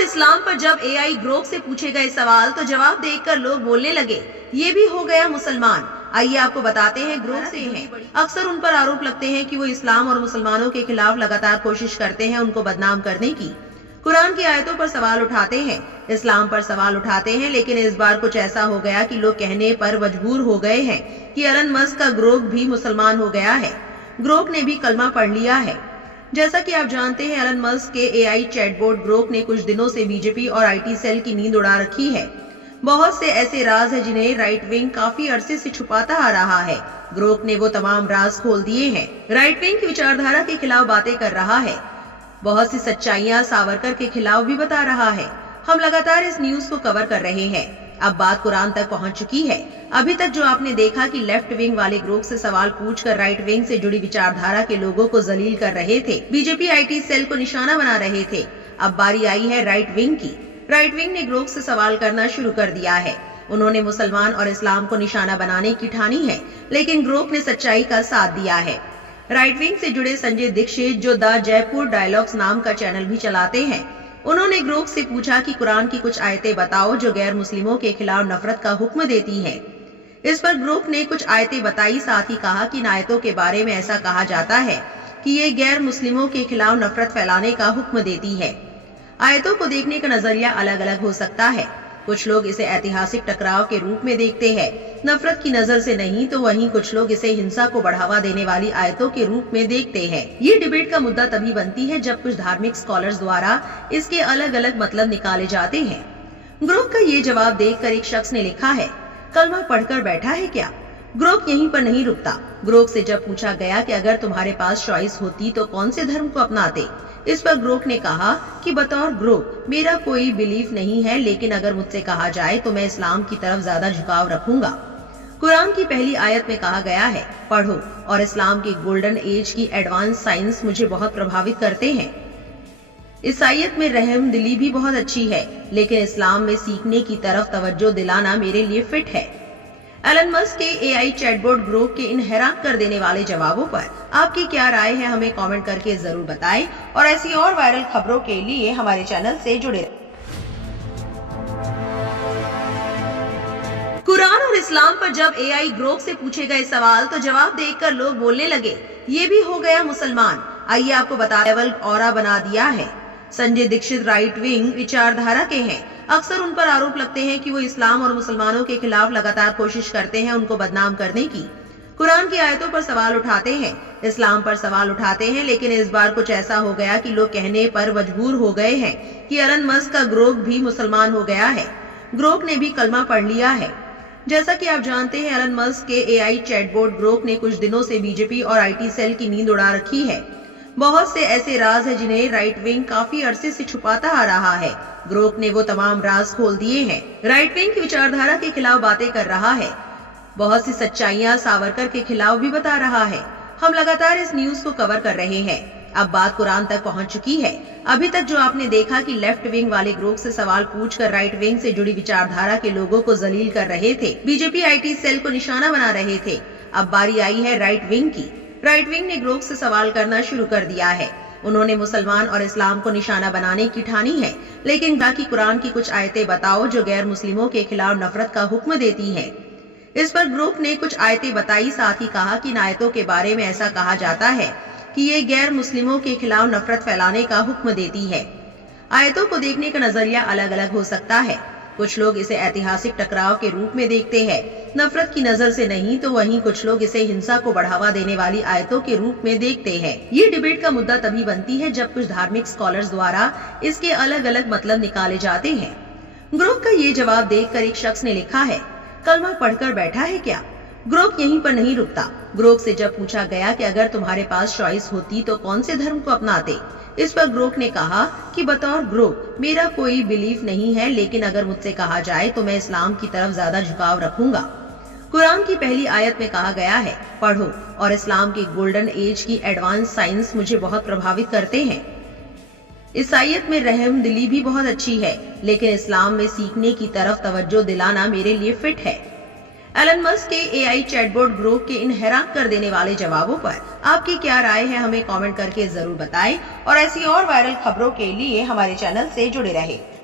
और इस्लाम पर जब एआई ग्रोक से पूछे गए सवाल तो जवाब देखकर लोग बोलने लगे, ये भी हो गया मुसलमान। आइए आपको बताते हैं ग्रोक से हैं। अक्सर उन पर आरोप लगते हैं कि वो इस्लाम और मुसलमानों के खिलाफ लगातार कोशिश करते हैं उनको बदनाम करने की। कुरान की आयतों पर सवाल उठाते हैं, इस्लाम पर सवाल उठाते हैं, लेकिन इस बार कुछ ऐसा हो गया कि लोग कहने पर मजबूर हो गए हैं कि एलन मस्क का ग्रोक भी मुसलमान हो गया है। ग्रोक ने भी कलमा पढ़ लिया है। जैसा कि आप जानते हैं, एलन मस्क के एआई चैटबॉट ग्रोक ने कुछ दिनों से बीजेपी और आईटी सेल की नींद उड़ा रखी है। बहुत से ऐसे राज हैं जिन्हें राइट विंग काफी अरसे से छुपाता आ रहा है। ग्रोक ने वो तमाम राज खोल दिए हैं। राइट विंग की विचारधारा के खिलाफ बातें कर रहा है, बहुत सी सच्चाइयां सावरकर के खिलाफ भी बता रहा है। हम लगातार इस न्यूज को कवर कर रहे हैं। अब बात कुरान तक पहुंच चुकी है। अभी तक जो आपने देखा कि लेफ्ट विंग वाले ग्रोक से सवाल पूछकर राइट विंग से जुड़ी विचारधारा के लोगों को जलील कर रहे थे, बीजेपी आईटी सेल को निशाना बना रहे थे। अब बारी आई है राइट विंग की। राइट विंग ने ग्रोक से सवाल करना शुरू कर दिया है। उन्होंने मुसलमान और इस्लाम को निशाना बनाने की ठानी है, लेकिन ग्रोक ने सच्चाई का साथ दिया है। राइट विंग से जुड़े संजय दीक्षित, जो द जयपुर डायलॉग्स नाम का चैनल भी चलाते हैं, उन्होंने ग्रोक से पूछा कि कुरान की कुछ आयतें बताओ जो गैर मुस्लिमों के खिलाफ नफरत का हुक्म देती हैं। इस पर ग्रोक ने कुछ आयतें बताई, साथ ही कहा कि इन आयतों के बारे में ऐसा कहा जाता है कि ये गैर मुस्लिमों के खिलाफ नफरत फैलाने का हुक्म देती है। आयतों को देखने का नजरिया अलग अलग हो सकता है। कुछ लोग इसे ऐतिहासिक टकराव के रूप में देखते हैं, नफरत की नजर से नहीं, तो वहीं कुछ लोग इसे हिंसा को बढ़ावा देने वाली आयतों के रूप में देखते हैं। ये डिबेट का मुद्दा तभी बनती है जब कुछ धार्मिक स्कॉलर्स द्वारा इसके अलग अलग मतलब निकाले जाते हैं। ग्रोक का ये जवाब देखकर एक शख्स ने लिखा है, कलमा पढ़कर बैठा है क्या? ग्रोक यहीं पर नहीं रुकता। ग्रोक से जब पूछा गया कि अगर तुम्हारे पास चॉइस होती तो कौन से धर्म को अपनाते, इस पर ग्रोक ने कहा कि बतौर ग्रोक मेरा कोई बिलीफ नहीं है, लेकिन अगर मुझसे कहा जाए तो मैं इस्लाम की तरफ ज्यादा झुकाव रखूंगा। कुरान की पहली आयत में कहा गया है, पढ़ो और इस्लाम की गोल्डन एज की एडवांस साइंस मुझे बहुत प्रभावित करते हैं। इस आयत में रहम दिली भी बहुत अच्छी है, लेकिन इस्लाम में सीखने की तरफ तवज्जो दिलाना मेरे लिए फिट है। एलन मस्क के एआई चैटबॉट ग्रोक के इन हैरान कर देने वाले जवाबों पर आपकी क्या राय है, हमें कमेंट करके जरूर बताएं और ऐसी और वायरल खबरों के लिए हमारे चैनल से जुड़े रहें। कुरान और इस्लाम पर जब एआई ग्रोक से पूछे गए सवाल तो जवाब देखकर लोग बोलने लगे, ये भी हो गया मुसलमान। आइए आपको बता लेवल औरा बना दिया है। संजय दीक्षित राइट विंग विचारधारा के हैं। अक्सर उन पर आरोप लगते हैं कि वो इस्लाम और मुसलमानों के खिलाफ लगातार कोशिश करते हैं उनको बदनाम करने की। कुरान की आयतों पर सवाल उठाते हैं, इस्लाम पर सवाल उठाते हैं, लेकिन इस बार कुछ ऐसा हो गया कि लोग कहने पर मजबूर हो गए हैं कि एलन मस्क का ग्रोक भी मुसलमान हो गया है। ग्रोक ने भी कलमा पढ़ लिया है। जैसा कि आप जानते हैं, एलन मस्क के एआई चैटबॉट ग्रोक ने कुछ दिनों से बीजेपी और आईटी सेल की नींद उड़ा रखी है। बहुत से ऐसे राज हैं जिन्हें राइट विंग काफी अरसे से छुपाता आ रहा है। ग्रोक ने वो तमाम राज खोल दिए हैं। राइट विंग की विचारधारा के खिलाफ बातें कर रहा है, बहुत सी सच्चाइयां सावरकर के खिलाफ भी बता रहा है। हम लगातार इस न्यूज को कवर कर रहे हैं। अब बात कुरान तक पहुंच चुकी है। अभी तक जो आपने देखा कि लेफ्ट विंग वाले ग्रोक से सवाल पूछकर राइट विंग से जुड़ी विचारधारा के लोगों को जलील कर रहे थे, बीजेपी आईटी सेल को निशाना बना रहे थे। अब बारी आई है राइट विंग की। राइट विंग ने ग्रोक से सवाल करना शुरू कर दिया है। उन्होंने मुसलमान और इस्लाम को निशाना बनाने की ठानी है, लेकिन बाकी कुरान की कुछ आयतें बताओ जो गैर मुस्लिमों के खिलाफ नफरत का हुक्म देती हैं। इस पर ग्रोक ने कुछ आयतें बताई, साथ ही कहा कि इन आयतों के बारे में ऐसा कहा जाता है कि ये गैर मुस्लिमों के खिलाफ नफरत फैलाने का हुक्म देती है। आयतों को देखने का नजरिया अलग अलग हो सकता है। कुछ लोग इसे ऐतिहासिक टकराव के रूप में देखते हैं, नफरत की नजर से नहीं, तो वहीं कुछ लोग इसे हिंसा को बढ़ावा देने वाली आयतों के रूप में देखते हैं। ये डिबेट का मुद्दा तभी बनती है जब कुछ धार्मिक स्कॉलर्स द्वारा इसके अलग अलग मतलब निकाले जाते हैं। ग्रोक का ये जवाब देखकर एक शख्स ने लिखा है, कलमा पढ़कर बैठा है क्या? ग्रोक यहीं पर नहीं रुकता। ग्रोक से जब पूछा गया कि अगर तुम्हारे पास चॉइस होती तो कौन से धर्म को अपनाते, इस पर ग्रोक ने कहा कि बतौर ग्रोक मेरा कोई बिलीफ नहीं है, लेकिन अगर मुझसे कहा जाए तो मैं इस्लाम की तरफ ज्यादा झुकाव रखूंगा। कुरान की पहली आयत में कहा गया है, पढ़ो और इस्लाम की गोल्डन एज की एडवांस साइंस मुझे बहुत प्रभावित करते हैं। इस आयत में रहम दिली भी बहुत अच्छी है, लेकिन इस्लाम में सीखने की तरफ तवज्जो दिलाना मेरे लिए फिट है। एलन मस्क के एआई चैटबॉट ग्रोक के इन हैरान कर देने वाले जवाबों पर आपकी क्या राय है, हमें कमेंट करके जरूर बताएं और ऐसी और वायरल खबरों के लिए हमारे चैनल से जुड़े रहें।